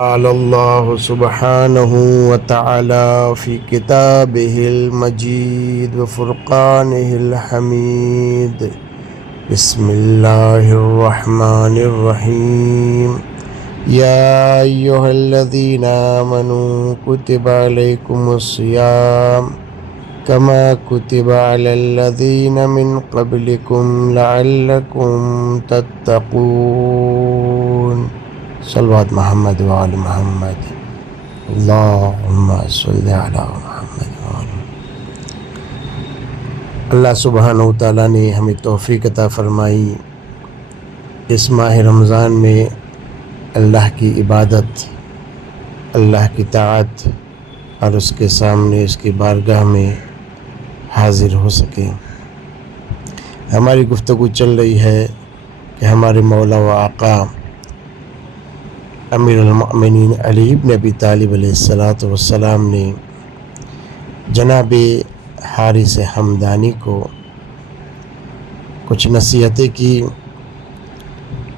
قال الله سبحانه وتعالى في كتابه المجيد وفرقانه الحميد. بسم الله الرحمن الرحيم. يا أيها الذين آمنوا كتب عليكم الصيام كما كتب على الذين من قبلكم لعلكم تتقون. صلوات محمد وآل محمد. اللہم صلی علی محمد وآل. اللہ سبحانہ و تعالیٰ نے ہمیں توفیق عطا فرمائی اس ماہ رمضان میں اللہ کی عبادت، اللہ کی طاعت اور اس کے سامنے اس کی بارگاہ میں حاضر ہو سکیں. ہماری گفتگو چل رہی ہے کہ ہمارے مولا و آقا امیر المؤمنین علی بن ابی طالب علیہ السلام نے جناب حارث حمدانی کو کچھ نصیحتیں کی،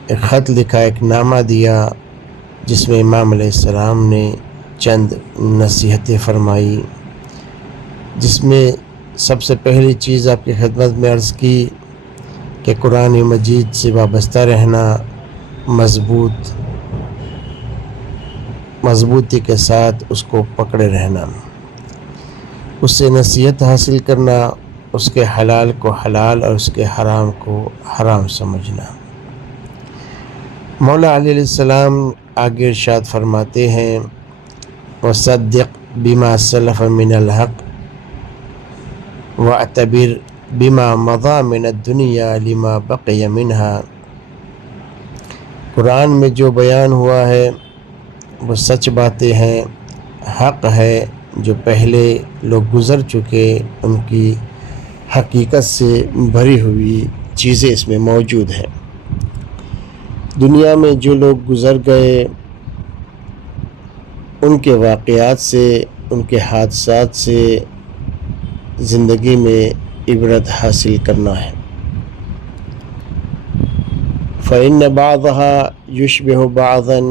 ایک خط لکھا، ایک نامہ دیا جس میں امام علیہ السلام نے چند نصیحتیں فرمائی، جس میں سب سے پہلی چیز آپ کی خدمت میں عرض کی کہ قرآن مجید سے وابستہ رہنا، مضبوطی کے ساتھ اس کو پکڑے رہنا، اس سے نصیحت حاصل کرنا، اس کے حلال کو حلال اور اس کے حرام کو حرام سمجھنا. مولا علی علیہ السلام آگے ارشاد فرماتے ہیں وَصَدِّقْ بِمَا سَلَفَ مِنَ الْحَقِّ وَاعْتَبِرْ بِمَا مَضَى مِنَ الدُّنْيَا لِمَا بَقِيَ مِنْهَا. قرآن میں جو بیان ہوا ہے وہ سچ باتیں ہیں، حق ہے. جو پہلے لوگ گزر چکے ان کی حقیقت سے بھری ہوئی چیزیں اس میں موجود ہیں. دنیا میں جو لوگ گزر گئے ان کے واقعات سے، ان کے حادثات سے زندگی میں عبرت حاصل کرنا ہے. فَإِنَّ بَعْضَهَا يُشْبِهُ بَعْضًا،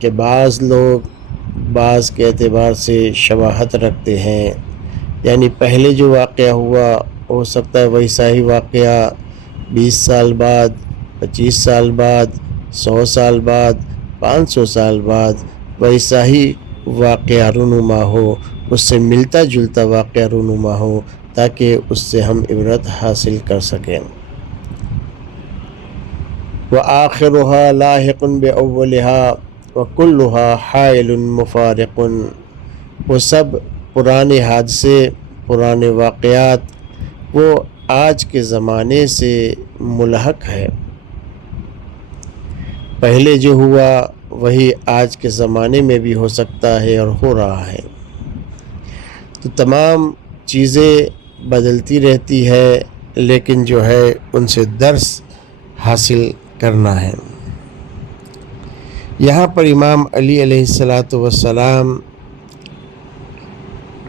کہ بعض لوگ بعض کے اعتبار سے شباہت رکھتے ہیں، یعنی پہلے جو واقعہ ہوا ہو سکتا ہے ویسا ہی واقعہ 20 سال بعد، 25 سال بعد، 100 سال بعد، 500 سال بعد ویسا ہی واقعہ رونما ہو، اس سے ملتا جلتا واقعہ رونما ہو تاکہ اس سے ہم عبرت حاصل کر سکیں. وَآخِرُهَا لَاحِقٌ بِأَوَّلِهَا وَكُلُّهَا حَائِلٌ مُفَارِقٌ. وہ سب پرانے حادثے، پرانے واقعات وہ آج کے زمانے سے ملحق ہے. پہلے جو ہوا وہی آج کے زمانے میں بھی ہو سکتا ہے اور ہو رہا ہے. تو تمام چیزیں بدلتی رہتی ہے، لیکن جو ہے ان سے درس حاصل کرنا ہے. یہاں پر امام علی علیہ السلام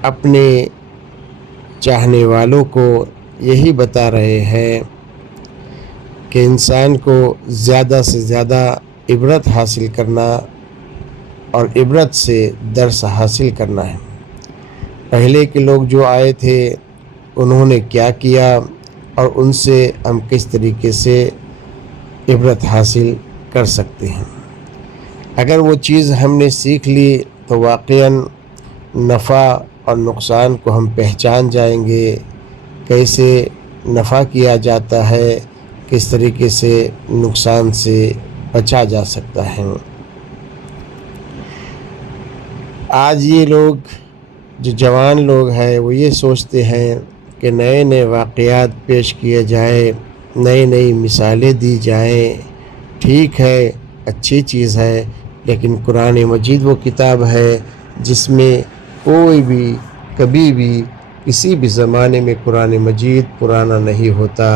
اپنے چاہنے والوں کو یہی بتا رہے ہیں کہ انسان کو زیادہ سے زیادہ عبرت حاصل کرنا اور عبرت سے درس حاصل کرنا ہے. پہلے کے لوگ جو آئے تھے انہوں نے کیا کیا اور ان سے ہم کس طریقے سے عبرت حاصل کر سکتے ہیں. اگر وہ چیز ہم نے سیکھ لی تو واقعاً نفع اور نقصان کو ہم پہچان جائیں گے، کیسے نفع کیا جاتا ہے، کس طریقے سے نقصان سے بچا جا سکتا ہے. آج یہ لوگ جو جوان لوگ ہیں وہ یہ سوچتے ہیں کہ نئے نئے واقعات پیش کیے جائیں، نئی نئی مثالیں دی جائیں. ٹھیک ہے، اچھی چیز ہے، لیکن قرآن مجید وہ کتاب ہے جس میں کوئی بھی کبھی بھی کسی بھی زمانے میں قرآن مجید پرانا نہیں ہوتا.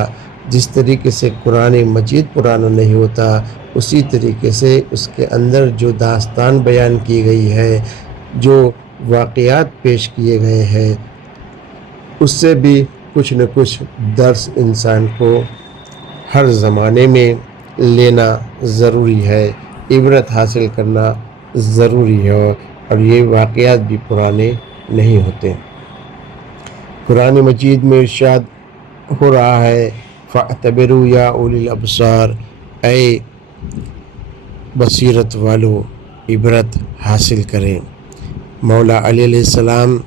جس طریقے سے قرآن مجید پرانا نہیں ہوتا اسی طریقے سے اس کے اندر جو داستان بیان کی گئی ہے، جو واقعات پیش کیے گئے ہیں، اس سے بھی کچھ نہ کچھ درس انسان کو ہر زمانے میں لینا ضروری ہے. عبرت حاصل کرنا ضروری ہے، اور یہ واقعات بھی پرانے نہیں ہوتے۔ قرآن مجید میں ارشاد ہو رہا ہے فَاعْتَبِرُوا یا اولی الابصار، اے بصیرت والو عبرت حاصل کریں۔ مولا علی علیہ السلام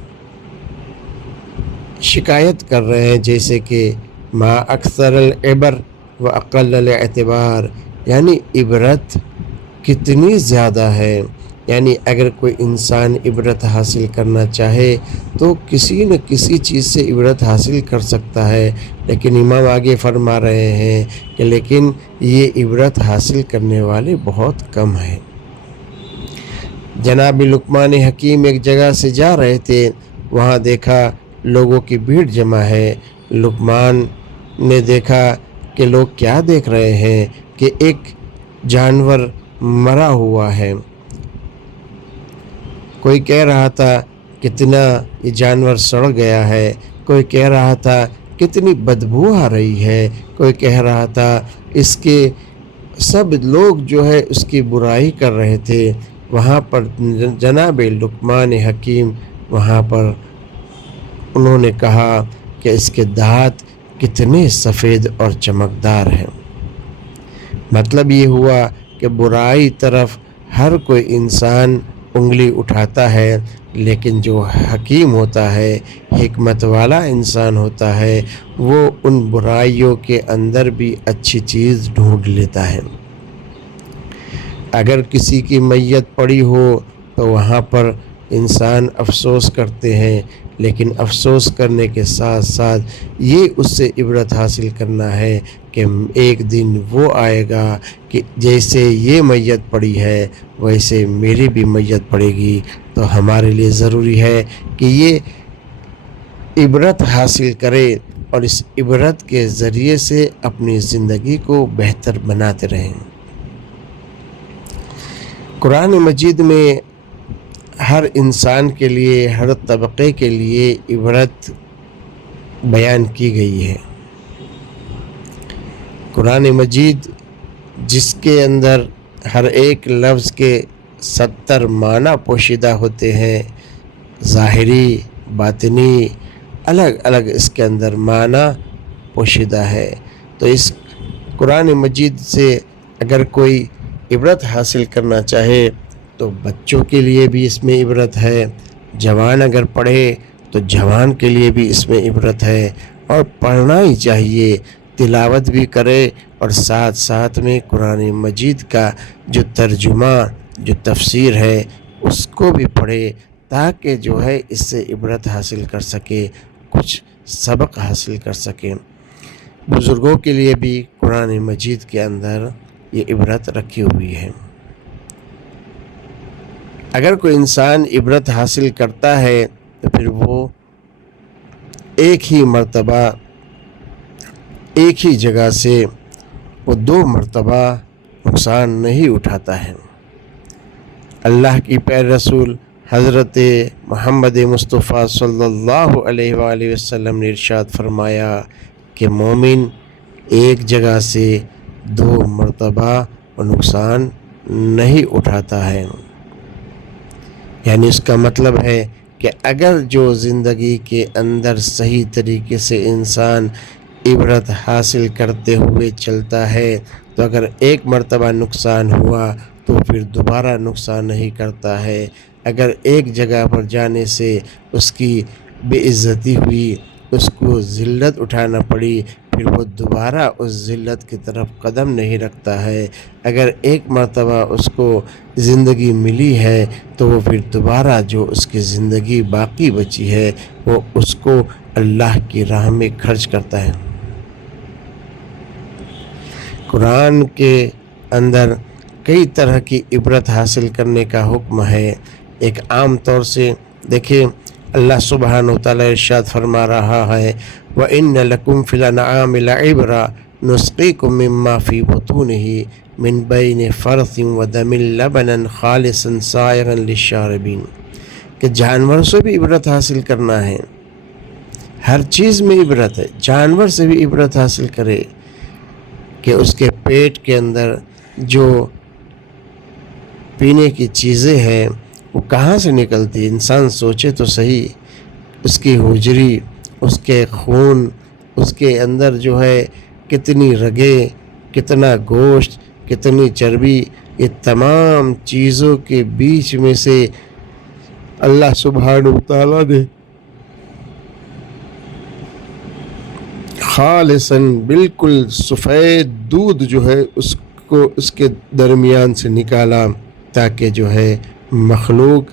شکایت کر رہے ہیں جیسے کہ ما اکثر العبر و اقل الاعتبار، یعنی عبرت کتنی زیادہ ہے، یعنی اگر کوئی انسان عبرت حاصل کرنا چاہے تو کسی نہ کسی چیز سے عبرت حاصل کر سکتا ہے، لیکن امام آگے فرما رہے ہیں کہ لیکن یہ عبرت حاصل کرنے والے بہت کم ہیں۔ جناب لقمان حکیم ایک جگہ سے جا رہے تھے، وہاں دیکھا لوگوں کی بھیڑ جمع ہے۔ لقمان نے دیکھا کہ لوگ کیا دیکھ رہے ہیں کہ ایک جانور مرا ہوا ہے۔ کوئی کہہ رہا تھا کتنا یہ جانور سڑ گیا ہے، کوئی کہہ رہا تھا کتنی بدبو آ رہی ہے، کوئی کہہ رہا تھا اس کے، سب لوگ جو ہے اس کی برائی کر رہے تھے۔ وہاں پر جناب لقمان حکیم وہاں پر انہوں نے کہا کہ اس کے دانت کتنے سفید اور چمکدار ہیں۔ مطلب یہ ہوا کہ برائی طرف ہر کوئی انسان انگلی اٹھاتا ہے، لیکن جو حکیم ہوتا ہے، حکمت والا انسان ہوتا ہے، وہ ان برائیوں کے اندر بھی اچھی چیز ڈھونڈ لیتا ہے۔ اگر کسی کی میت پڑی ہو تو وہاں پر انسان افسوس کرتے ہیں، لیکن افسوس کرنے کے ساتھ ساتھ یہ اس سے عبرت حاصل کرنا ہے کہ ایک دن وہ آئے گا کہ جیسے یہ میت پڑی ہے ویسے میری بھی میت پڑے گی۔ تو ہمارے لیے ضروری ہے کہ یہ عبرت حاصل کرے اور اس عبرت کے ذریعے سے اپنی زندگی کو بہتر بناتے رہیں۔ قرآن مجید میں ہر انسان کے لیے، ہر طبقے کے لیے عبرت بیان کی گئی ہے۔ قرآن مجید جس کے اندر ہر ایک لفظ کے 70 معنی پوشیدہ ہوتے ہیں، ظاہری، باطنی، الگ الگ اس کے اندر معنی پوشیدہ ہے۔ تو اس قرآن مجید سے اگر کوئی عبرت حاصل کرنا چاہے تو بچوں کے لیے بھی اس میں عبرت ہے، جوان اگر پڑھے تو جوان کے لیے بھی اس میں عبرت ہے، اور پڑھنا ہی چاہیے، تلاوت بھی کرے اور ساتھ ساتھ میں قرآن مجید کا جو ترجمہ، جو تفسیر ہے اس کو بھی پڑھے، تاکہ جو ہے اس سے عبرت حاصل کر سکے، کچھ سبق حاصل کر سکے۔ بزرگوں کے لیے بھی قرآن مجید کے اندر یہ عبرت رکھی ہوئی ہے۔ اگر کوئی انسان عبرت حاصل کرتا ہے تو پھر وہ ایک ہی مرتبہ، ایک ہی جگہ سے وہ 2 مرتبہ نقصان نہیں اٹھاتا ہے۔ اللہ کی پیارے رسول حضرت محمد مصطفیٰ صلی اللہ علیہ وآلہ وسلم نے ارشاد فرمایا کہ مومن ایک جگہ سے 2 مرتبہ وہ نقصان نہیں اٹھاتا ہے۔ یعنی اس کا مطلب ہے کہ اگر جو زندگی کے اندر صحیح طریقے سے انسان عبرت حاصل کرتے ہوئے چلتا ہے تو اگر ایک مرتبہ نقصان ہوا تو پھر دوبارہ نقصان نہیں کرتا ہے۔ اگر ایک جگہ پر جانے سے اس کی بے عزتی ہوئی، اس کو ذلت اٹھانا پڑی، پھر وہ دوبارہ اس ذلت کی طرف قدم نہیں رکھتا ہے۔ اگر ایک مرتبہ اس کو زندگی ملی ہے تو وہ پھر دوبارہ جو اس کی زندگی باقی بچی ہے وہ اس کو اللہ کی راہ میں خرچ کرتا ہے۔ قرآن کے اندر کئی طرح کی عبرت حاصل کرنے کا حکم ہے۔ ایک عام طور سے دیکھیں، اللہ سبحانہ وتعالی ارشاد فرما رہا ہے وَإِنَّ لَكُمْ فِي الْأَنْعَامِ لَعِبْرَةً نُسْقِيكُم مِّمَّا فِي بُطُونِهِ مِن بَيْنِ فَرْثٍ وَدَمٍ لَبَنًا خَالِصًا سَائِغًا لِلشَّارِبِينَ، کہ جانور سے بھی عبرت حاصل کرنا ہے۔ ہر چیز میں عبرت ہے، جانور سے بھی عبرت حاصل کرے کہ اس کے پیٹ کے اندر جو پینے کی چیزیں ہیں وہ کہاں سے نکلتی؟ انسان سوچے تو صحیح، اس کی ہوجری، اس کے خون، اس کے اندر جو ہے کتنی رگیں، کتنا گوشت، کتنی چربی، یہ تمام چیزوں کے بیچ میں سے اللہ سبحانہ و تعالیٰ نے خالصاً بالکل سفید دودھ جو ہے اس کو اس کے درمیان سے نکالا تاکہ جو ہے مخلوق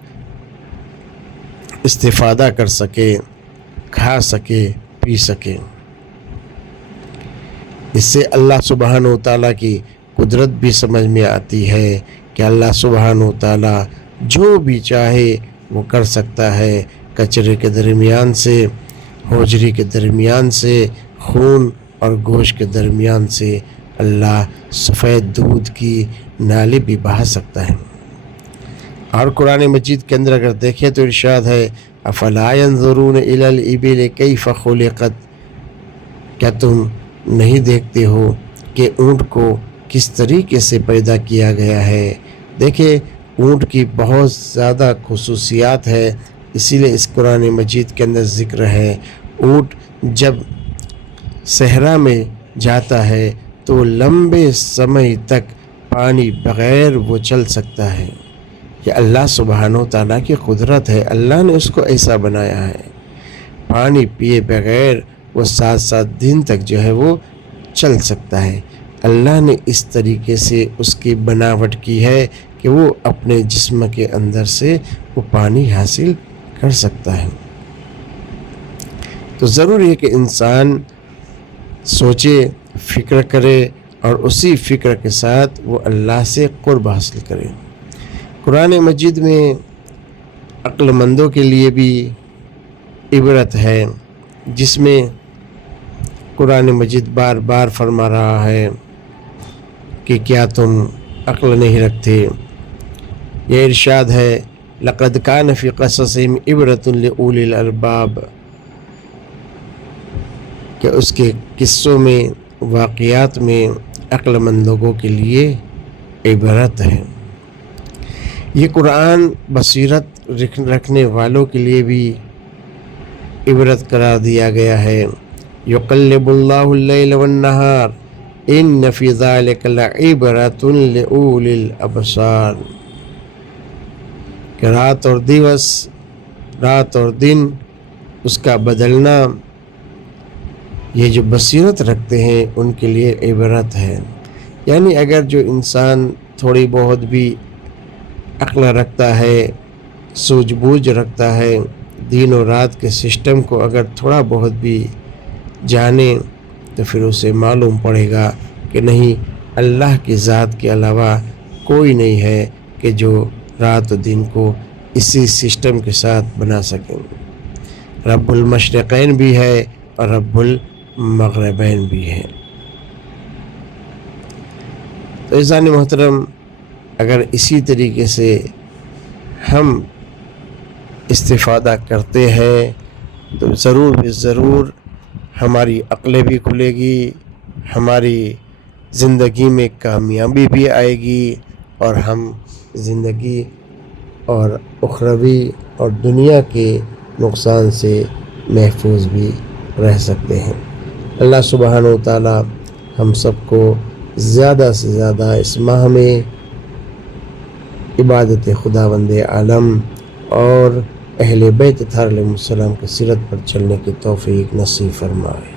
استفادہ کر سکے، کھا سکے، پی سکے۔ اس سے اللہ سبحانہ و تعالیٰ کی قدرت بھی سمجھ میں آتی ہے کہ اللہ سبحانہ و تعالیٰ جو بھی چاہے وہ کر سکتا ہے۔ کچرے کے درمیان سے، ہوجری کے درمیان سے، خون اور گوشت کے درمیان سے اللہ سفید دودھ کی نالی بھی بہا سکتا ہے۔ اور قرآن مجید کے اندر اگر دیکھیں تو ارشاد ہے افلا ينظرون الى الابل کیف خلقت، کیا تم نہیں دیکھتے ہو کہ اونٹ کو کس طریقے سے پیدا کیا گیا ہے؟ دیکھیں اونٹ کی بہت زیادہ خصوصیات ہے، اسی لیے اس قرآن مجید کے اندر ذکر ہے اونٹ جب صحرا میں جاتا ہے تو لمبے سمے تک پانی بغیر وہ چل سکتا ہے۔ یہ اللہ سبحانہ و تعالیٰ کی قدرت ہے، اللہ نے اس کو ایسا بنایا ہے، پانی پیے بغیر وہ 7 دن تک جو ہے وہ چل سکتا ہے۔ اللہ نے اس طریقے سے اس کی بناوٹ کی ہے کہ وہ اپنے جسم کے اندر سے وہ پانی حاصل کر سکتا ہے۔ تو ضروری ہے کہ انسان سوچے، فکر کرے اور اسی فکر کے ساتھ وہ اللہ سے قرب حاصل کرے۔ قرآن مجید میں عقل مندوں کے لیے بھی عبرت ہے، جس میں قرآن مجید بار بار فرما رہا ہے کہ کیا تم عقل نہیں رکھتے؟ یہ ارشاد ہے لقد کان فی قصصہم عبرۃ لأولی الالباب، کہ اس کے قصوں میں، واقعات میں عقل مند لوگوں کے لیے عبرت ہے۔ یہ قرآن بصیرت رکھنے والوں کے لیے بھی عبرت قرار دیا گیا ہے۔ یقلب اللہ اللیل والنہار ان فی ذلک لعبرۃ لأولی الابصار، کہ رات اور دن اس کا بدلنا یہ جو بصیرت رکھتے ہیں ان کے لیے عبرت ہے۔ یعنی اگر جو انسان تھوڑی بہت بھی عقل رکھتا ہے، سوجھ بوجھ رکھتا ہے، دن و رات کے سسٹم کو اگر تھوڑا بہت بھی جانے تو پھر اسے معلوم پڑے گا کہ نہیں، اللہ کی ذات کے علاوہ کوئی نہیں ہے کہ جو رات و دن کو اسی سسٹم کے ساتھ بنا سکیں۔ رب المشرقین بھی ہے اور رب المغربین بھی ہے۔ تو عزیزان محترم، اگر اسی طریقے سے ہم استفادہ کرتے ہیں تو ضرور ہماری عقلیں بھی کھلے گی، ہماری زندگی میں کامیابی بھی آئے گی اور ہم زندگی اور اخروی اور دنیا کے نقصان سے محفوظ بھی رہ سکتے ہیں۔ اللہ سبحانہ و تعالیٰ ہم سب کو زیادہ سے زیادہ اس ماہ میں عبادت خداوند عالم اور اہل بیت اطہار علیہ السلام کی سیرت پر چلنے کی توفیق نصیب فرمائے۔